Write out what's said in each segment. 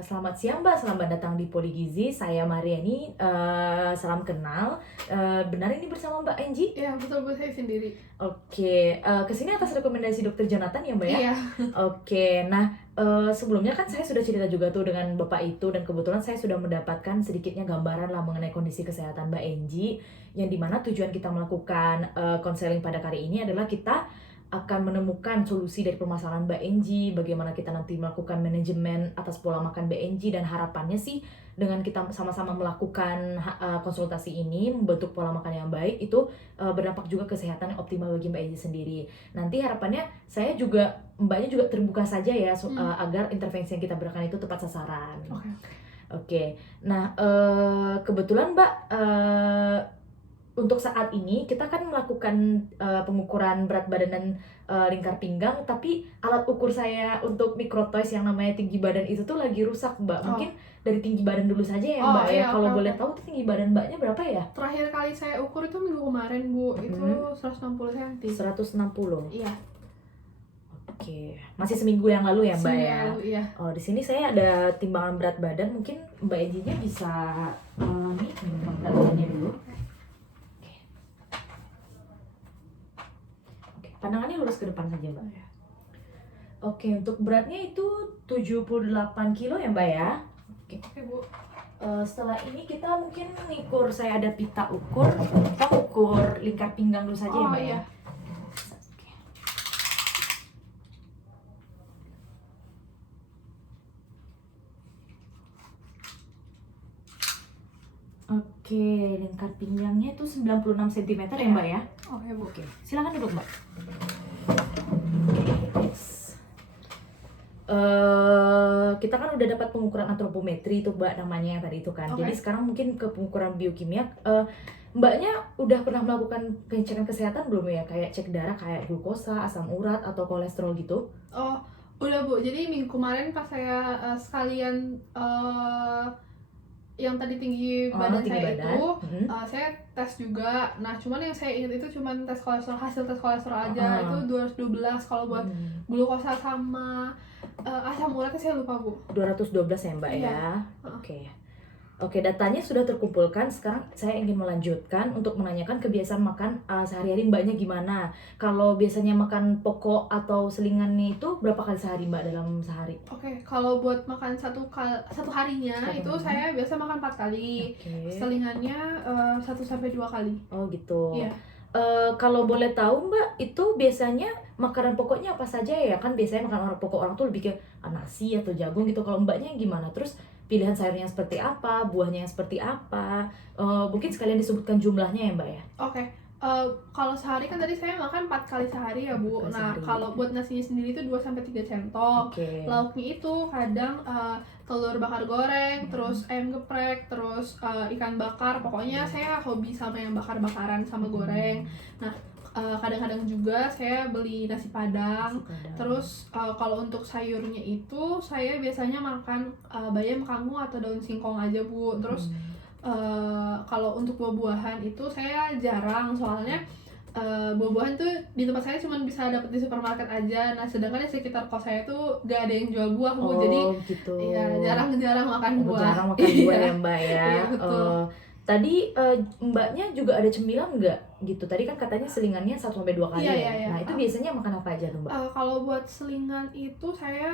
Selamat siang Mbak, selamat datang di Poligizi. Saya Mariani, salam kenal. Benar ini bersama Mbak Angie? Iya, betul Bu, saya sendiri. Oke, kesini atas rekomendasi Dokter Jonathan ya Mbak ya? Iya. Oke, nah sebelumnya kan saya sudah cerita juga tuh dengan Bapak itu, dan kebetulan saya sudah mendapatkan sedikitnya gambaran lah mengenai kondisi kesehatan Mbak Angie, yang dimana tujuan kita melakukan konseling pada kali ini adalah kita akan menemukan solusi dari permasalahan Mbak Angie, bagaimana kita nanti melakukan manajemen atas pola makan Mbak Angie, dan harapannya sih dengan kita sama-sama melakukan konsultasi ini, membentuk pola makan yang baik, itu berdampak juga kesehatan yang optimal bagi Mbak Angie sendiri. Nanti harapannya saya juga, Mbaknya juga terbuka saja ya, agar intervensi yang kita berikan itu tepat sasaran. Oke. Nah, kebetulan Mbak, untuk saat ini kita kan melakukan pengukuran berat badan dan lingkar pinggang, tapi alat ukur saya untuk microtoys yang namanya tinggi badan itu tuh lagi rusak Mbak. Mungkin dari tinggi badan dulu saja ya Mbak ya. Kalau boleh tahu tuh tinggi badan Mbaknya berapa ya? Terakhir kali saya ukur itu minggu kemarin Bu, itu 160 cm. 160. Iya. Oke, masih seminggu yang lalu ya Mbak Seminggu ya? lalu, iya. Oh, di sini saya ada timbangan berat badan, mungkin Mbak Angie-nya bisa nih timbang berat badannya dulu. Oke, pandangannya lurus ke depan saja Mbak. Oke, untuk beratnya itu 78 kilo ya Mbak ya? Oke Bu. Setelah ini kita mungkin ngukur, saya ada pita ukur, kita ukur lingkar pinggang dulu saja ya Mbak ya? Oke, lingkar pinggangnya itu 96 cm ya Mbak ya? Oke Bu. Oke, silakan duduk Mbak. Kita kan udah dapat pengukuran antropometri itu Mbak namanya yang tadi itu kan. Jadi sekarang mungkin ke pengukuran biokimia. Mbaknya udah pernah melakukan pengecekan kesehatan belum ya? Kayak cek darah, kayak glukosa, asam urat, atau kolesterol gitu? Oh, udah Bu. Jadi minggu kemarin pas saya sekalian yang tadi tinggi badan saya itu, saya tes juga. Nah, cuman yang saya ingat itu cuman tes kolesterol, hasil tes kolesterol aja. Itu 212. Kalau buat glukosa sama asam uratnya saya lupa Bu. 212 ya Mbak ya? Oke, datanya sudah terkumpulkan. Sekarang saya ingin melanjutkan untuk menanyakan kebiasaan makan sehari-hari Mbaknya gimana. Kalau biasanya makan pokok atau selingannya itu berapa kali sehari Mbak dalam sehari? Oke, kalau buat makan satu harinya itu saya biasa makan 4 kali. Selingannya 1-2 kali. Oh gitu. Iya. Kalau boleh tahu Mbak, itu biasanya makanan pokoknya apa saja ya? Kan biasanya makanan pokok orang tuh lebih ke nasi atau jagung gitu. Kalau Mbaknya gimana? Terus pilihan sayurnya seperti apa, buahnya seperti apa? Mungkin sekalian disebutkan jumlahnya ya Mbak ya? Oke. Kalau sehari kan tadi saya makan 4 kali sehari ya Bu. Nah, kalau buat nasinya sendiri itu 2-3 centong. Lauknya itu kadang telur bakar goreng, terus ayam geprek, terus ikan bakar. Pokoknya saya hobi sama yang bakar-bakaran sama goreng. Nah, kadang-kadang juga saya beli nasi padang. Terus kalau untuk sayurnya itu saya biasanya makan bayam, kangkung, atau daun singkong aja Bu. Terus kalau untuk buah-buahan itu saya jarang, soalnya buah-buahan tuh di tempat saya cuma bisa dapat di supermarket aja. Nah, sedangkan di sekitar kos saya tuh gak ada yang jual buah Bu. Jadi gitu. Ya jarang-jarang makan buah. Jarang makan buah ya Mbak ya? Iya, betul. Tadi Mbaknya juga ada cemilan nggak gitu? Tadi kan katanya selingannya 1-2 kali ya? Iya. Nah itu biasanya makan apa aja tuh Mbak? Kalau buat selingan itu saya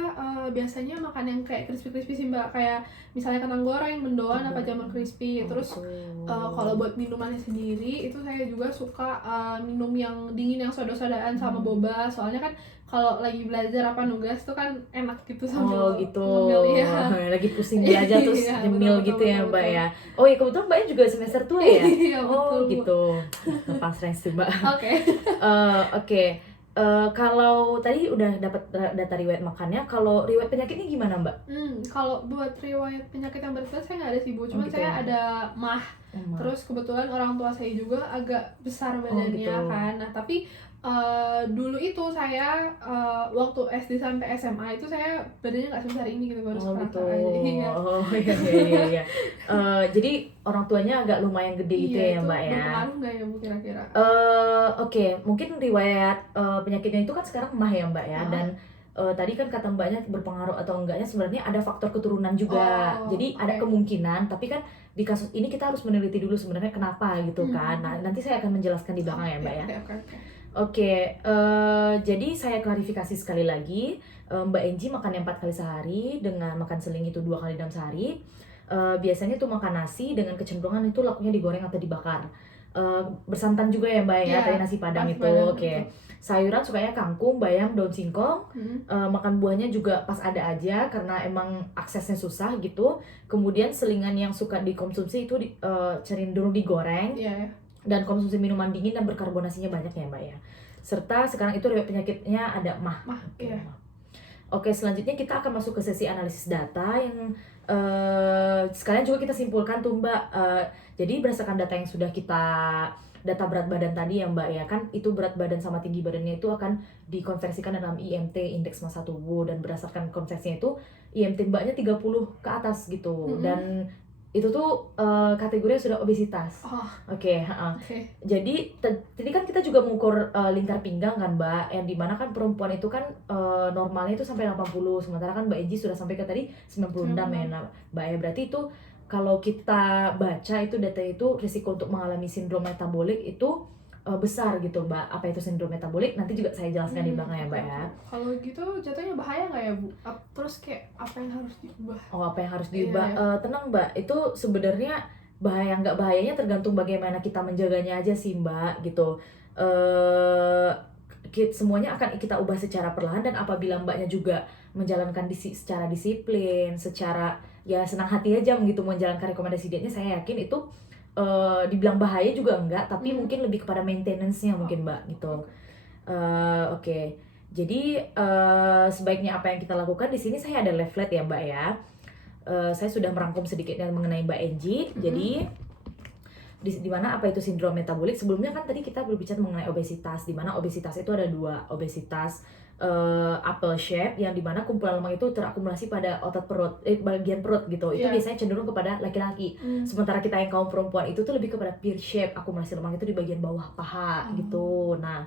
biasanya makan yang kayak crispy-crispy sih Mbak. Kayak misalnya kentang goreng, mendoan, apa jamur crispy. Terus kalau buat minumannya sendiri itu saya juga suka minum yang dingin, yang soda-sodaan sama boba. Soalnya kan kalau lagi belajar apa nugas tuh kan enak gitu sambil ngemil ya. Lagi pusing belajar terus nyemil gitu ya Mbak ya. Oh iya, kebetulan Mbaknya juga semester tua ya? Iya, betul. Gitu. Pas ranks Mbak. Oke. Kalau tadi udah dapat data riwayat makannya, kalau riwayat penyakitnya gimana Mbak? Kalau buat riwayat penyakit yang berat saya nggak ada sih Bu, cuman saya ada MAH. Terus kebetulan orang tua saya juga agak besar badannya kan. Nah, tapi dulu itu saya waktu SD sampai SMA itu saya badannya nggak sebesar ini gitu, baru sekarang aja. Iya. Jadi orang tuanya agak lumayan gede gitu ya Mbak ya? Berpengaruh nggak ya Bu kira-kira? Oke, mungkin riwayat penyakitnya itu kan sekarang MAH ya Mbak ya, dan tadi kan kata mbaknya berpengaruh atau enggaknya sebenarnya ada faktor keturunan juga. Jadi ada kemungkinan, tapi kan di kasus ini kita harus meneliti dulu sebenarnya kenapa gitu kan. Nah, nanti saya akan menjelaskan di belakang ya mbak ya. Oke, jadi saya klarifikasi sekali lagi, Mbak Enji makan yang 4 kali sehari dengan makan seling itu 2 kali dalam sehari. Biasanya tuh makan nasi dengan kecenderungan itu lauknya digoreng atau dibakar. Bersantan juga ya mbak ya, tadi nasi padang itu. Oke. Sayuran sukanya kangkung, bayam, daun singkong. Makan buahnya juga pas ada aja karena emang aksesnya susah gitu. Kemudian selingan yang suka dikonsumsi itu cenderung digoreng. Dan konsumsi minuman dingin dan berkarbonasinya banyak ya mbak ya. Serta sekarang itu riwayat penyakitnya ada MAH. Oke, selanjutnya kita akan masuk ke sesi analisis data yang sekalian juga kita simpulkan tuh mbak. Jadi berdasarkan data yang sudah kita data berat badan tadi ya mbak ya, kan itu berat badan sama tinggi badannya itu akan dikonversikan dalam IMT, indeks massa tubuh, dan berdasarkan konversinya itu IMT mbaknya 30 ke atas gitu. Dan itu tuh kategorinya sudah obesitas. Oke. Jadi tadi kan kita juga mengukur lingkar pinggang kan mbak, yang dimana kan perempuan itu kan normalnya itu sampai 80, sementara kan mbak Enji sudah sampai ke tadi 96 ya mbak ya. Berarti itu kalau kita baca itu data itu risiko untuk mengalami sindrom metabolik itu besar gitu mbak. Apa itu sindrom metabolik nanti juga saya jelaskan di belakang ya mbak ya. Kalau gitu jatuhnya bahaya nggak ya bu? Terus kayak apa yang harus diubah? Apa yang harus diubah? Tenang mbak, itu sebenarnya bahaya nggak bahayanya tergantung bagaimana kita menjaganya aja sih mbak gitu. Semuanya akan kita ubah secara perlahan, dan apabila mbaknya juga menjalankan secara disiplin, secara ya senang hati aja gitu menjalankan rekomendasi dietnya, saya yakin itu dibilang bahaya juga enggak, tapi mungkin lebih kepada maintenance-nya mungkin mbak gitu. Oke. Jadi sebaiknya apa yang kita lakukan di sini, saya ada leaflet ya mbak ya. Saya sudah merangkum sedikitnya mengenai Mbak Enji. Jadi di mana apa itu sindrom metabolik? Sebelumnya kan tadi kita berbicara mengenai obesitas, di mana obesitas itu ada dua, obesitas apple shape yang dimana kumpulan lemak itu terakumulasi pada otot perut, bagian perut gitu. Itu biasanya cenderung kepada laki-laki. Sementara kita yang kaum perempuan itu tuh lebih kepada pear shape, akumulasi lemak itu di bagian bawah paha gitu. Nah,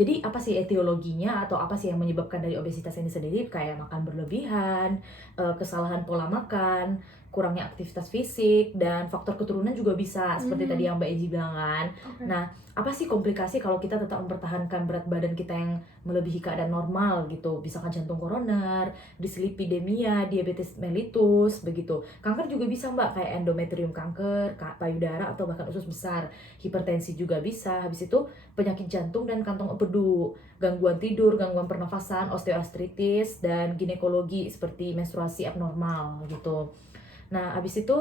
jadi apa sih etiologinya atau apa sih yang menyebabkan dari obesitas ini sendiri? Kayak makan berlebihan, kesalahan pola makan, kurangnya aktivitas fisik, dan faktor keturunan juga bisa seperti tadi yang Mbak Eji bilang kan. Nah, apa sih komplikasi kalau kita tetap mempertahankan berat badan kita yang melebihi keadaan normal gitu? Misalkan jantung koroner, dislipidemia, diabetes mellitus, begitu. Kanker juga bisa mbak, kayak endometrium kanker, payudara, atau bahkan usus besar. Hipertensi juga bisa. Habis itu penyakit jantung dan kantong empedu, gangguan tidur, gangguan pernafasan, osteoartritis, dan ginekologi seperti menstruasi abnormal gitu. Nah, habis itu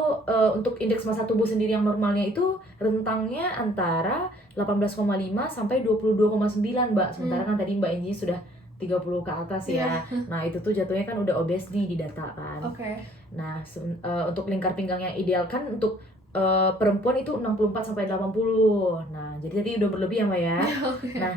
untuk indeks massa tubuh sendiri yang normalnya itu rentangnya antara 18,5 sampai 22,9 mbak. Sementara kan tadi Mbak Enji sudah 30 ke atas ya. Nah, itu tuh jatuhnya kan udah obes nih di data kan. Nah, untuk lingkar pinggang yang ideal kan untuk perempuan itu 64 sampai 80. Nah, jadi tadi udah berlebih ya mbak ya. Nah,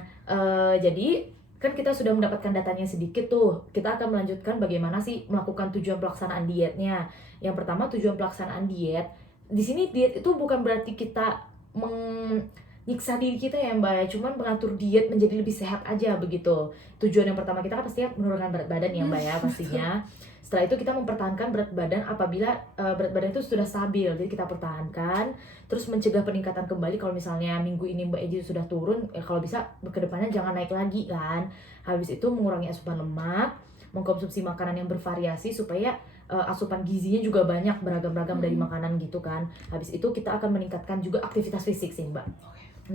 jadi kan kita sudah mendapatkan datanya sedikit tuh. Kita akan melanjutkan bagaimana sih melakukan tujuan pelaksanaan dietnya. Yang pertama, tujuan pelaksanaan diet. Di sini diet itu bukan berarti kita menyiksa diri kita ya mbak ya, cuman mengatur diet menjadi lebih sehat aja begitu. Tujuan yang pertama kita kan pastinya menurunkan berat badan ya mbak ya pastinya. Setelah itu kita mempertahankan berat badan apabila berat badan itu sudah stabil, jadi kita pertahankan. Terus mencegah peningkatan kembali kalau misalnya minggu ini Mbak Eji sudah turun, kalau bisa kedepannya jangan naik lagi kan. Habis itu mengurangi asupan lemak, mengkonsumsi makanan yang bervariasi supaya asupan gizinya juga banyak, beragam-ragam dari makanan gitu kan. Habis itu kita akan meningkatkan juga aktivitas fisik sih mbak.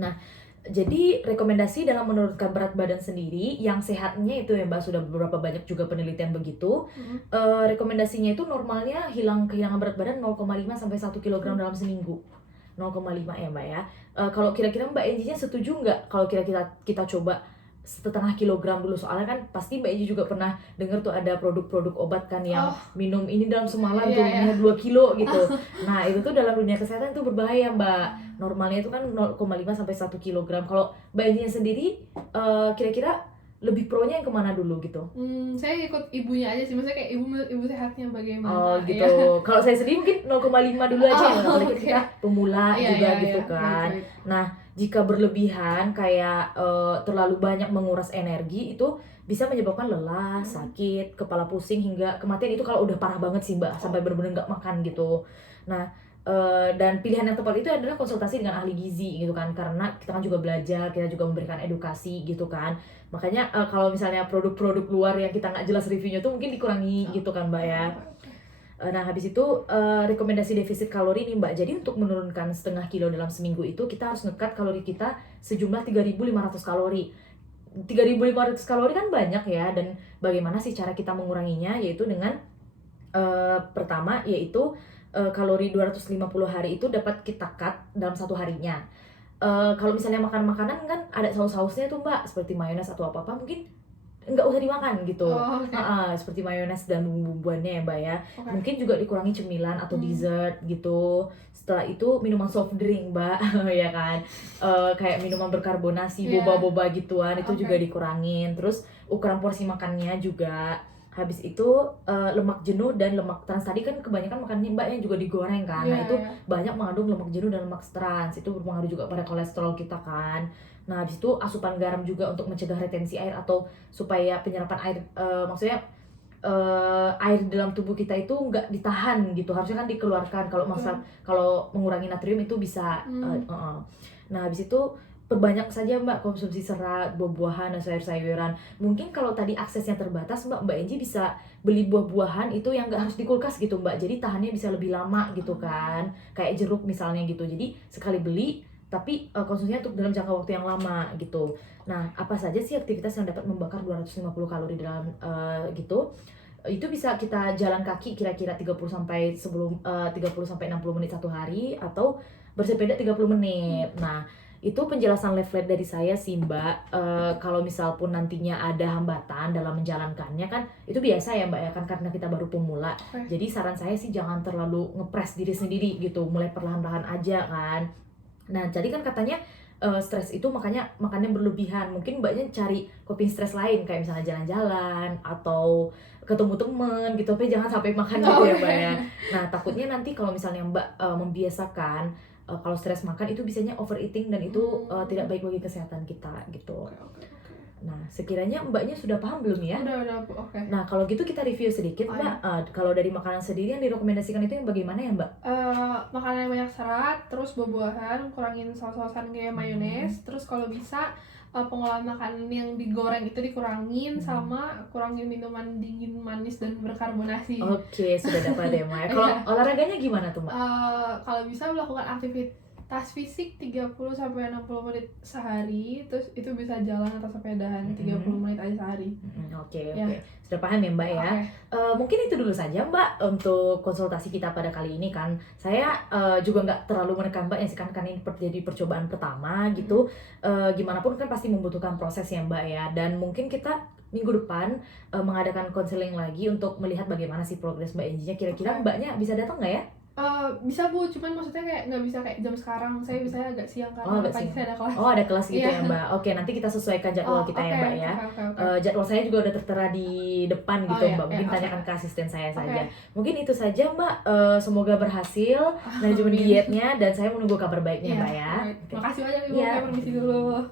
Nah, jadi rekomendasi dalam menurunkan berat badan sendiri yang sehatnya itu ya mbak, sudah beberapa banyak juga penelitian begitu. Rekomendasinya itu normalnya kehilangan berat badan 0,5 sampai 1 kg dalam seminggu. 0,5 ya mbak ya. Kalau kira-kira Mbak Enjinya setuju nggak kalau kira-kira kita coba 1,5 kilogram dulu? Soalnya kan pasti Mbak Eji juga pernah dengar tuh ada produk-produk obat kan yang minum ini dalam semalam tuh minumnya 2 kilo gitu. Nah, itu tuh dalam dunia kesehatan itu berbahaya mbak. Normalnya itu kan 0,5 sampai 1 kilogram. Kalau Mbak Ejinya sendiri kira-kira lebih pro-nya yang kemana dulu gitu? Saya ikut ibunya aja sih, maksudnya kayak ibu sehatnya bagaimana. Oh gitu. Kalau saya sendiri mungkin 0,5 dulu aja ya, apalagi kita pemula juga gitu kan. Nah, jika berlebihan kayak terlalu banyak menguras energi itu bisa menyebabkan lelah, sakit, kepala pusing hingga kematian. Itu kalau udah parah banget sih Mbak, sampai benar-benar nggak makan gitu. Nah, dan pilihan yang tepat itu adalah konsultasi dengan ahli gizi gitu kan, karena kita kan juga belajar, kita juga memberikan edukasi gitu kan. Makanya kalau misalnya produk-produk luar yang kita nggak jelas reviewnya tuh mungkin dikurangi gitu kan Mbak ya. Nah habis itu rekomendasi defisit kalori nih Mbak. Jadi untuk menurunkan setengah kilo dalam seminggu itu kita harus nge-cut kalori kita sejumlah 3.500 kalori. 3.500 kalori kan banyak ya, dan bagaimana sih cara kita menguranginya, yaitu dengan pertama yaitu kalori 250 hari itu dapat kita cut dalam satu harinya. Kalau misalnya makan makanan kan ada saus-sausnya tuh Mbak, seperti mayones atau apa-apa, mungkin nggak usah dimakan gitu. Seperti mayones dan bumbu-bumbuannya ya Mbak ya. Mungkin juga dikurangi cemilan atau dessert gitu. Setelah itu minuman soft drink Mbak ya kan, kayak minuman berkarbonasi, boba-boba gituan itu juga dikurangin. Terus ukuran porsi makannya juga. Habis itu lemak jenuh dan lemak trans, tadi kan kebanyakan makannya Mbak yang juga digoreng kan. Nah itu banyak mengandung lemak jenuh dan lemak trans, itu berpengaruh juga pada kolesterol kita kan. Nah habis itu asupan garam juga untuk mencegah retensi air atau supaya penyerapan air, maksudnya air dalam tubuh kita itu nggak ditahan gitu, harusnya kan dikeluarkan. Kalau mengurangi natrium itu bisa. Nah habis itu perbanyak saja Mbak konsumsi serat, buah-buahan dan sayur-sayuran. Mungkin kalau tadi aksesnya terbatas Mbak Enji bisa beli buah-buahan itu yang nggak harus dikulkas gitu Mbak, jadi tahannya bisa lebih lama gitu kan, kayak jeruk misalnya gitu. Jadi sekali beli tapi konsumsinya untuk dalam jangka waktu yang lama gitu. Nah apa saja sih aktivitas yang dapat membakar 250 kalori dalam gitu? Itu bisa kita jalan kaki kira-kira 30 sampai 60 menit satu hari, atau bersepeda 30 menit. Nah itu penjelasan leaflet dari saya sih Mbak. Kalau misal pun nantinya ada hambatan dalam menjalankannya kan itu biasa ya Mbak ya kan, karena kita baru pemula. Jadi saran saya sih jangan terlalu ngepres diri sendiri gitu, mulai perlahan-lahan aja kan. Nah jadi kan katanya stres itu makanya makannya berlebihan. Mungkin Mbaknya cari coping stres lain, kayak misalnya jalan-jalan atau ketemu temen gitu, tapi jangan sampai makan gitu ya Mbak ya. Nah takutnya nanti kalau misalnya Mbak membiasakan kalau stres makan itu biasanya overeating, dan itu tidak baik bagi kesehatan kita gitu. Nah sekiranya Mbaknya sudah paham belum ya? Udah oke. Nah kalau gitu kita review sedikit Mbak. Kalau dari makanan sendiri yang direkomendasikan itu yang bagaimana ya Mbak? Makanan yang banyak serat, terus buah-buahan, kurangin saus-sausan kayak mayones. Terus kalau bisa pengolahan makanan yang digoreng itu dikurangin, sama kurangin minuman dingin manis dan berkarbonasi. Oke, sudah dapat ya Mbak. Kalau olahraganya gimana tuh Mbak? Kalau bisa melakukan aktivitas fisik 30 sampai 60 menit sehari, terus itu bisa jalan atau sepedahan 30 menit aja sehari. Oke. Sudah paham ya Mbak ya. Mungkin itu dulu saja Mbak untuk konsultasi kita pada kali ini kan. Saya juga nggak terlalu menekan Mbak ya sih kan, karena ini jadi percobaan pertama gitu. Gimana pun kan pasti membutuhkan proses ya Mbak ya. Dan mungkin kita minggu depan mengadakan konseling lagi untuk melihat bagaimana sih progres Mbak Enjinya. Kira-kira Mbaknya bisa datang nggak ya? Bisa Bu, cuman maksudnya kayak nggak bisa kayak jam sekarang. Saya bisa agak siang karena pagi saya ada kelas. Oh ada kelas gitu ya Mbak. Oke, nanti kita sesuaikan jadwal kita ya Mbak ya. Jadwal saya juga udah tertera di depan gitu Mbak. Mungkin tanyakan ke asisten saya saja. Mungkin itu saja Mbak. Semoga berhasil manajemen dietnya, dan saya menunggu kabar baiknya Mbak ya. Makasih banyak Ibu, saya permisi dulu.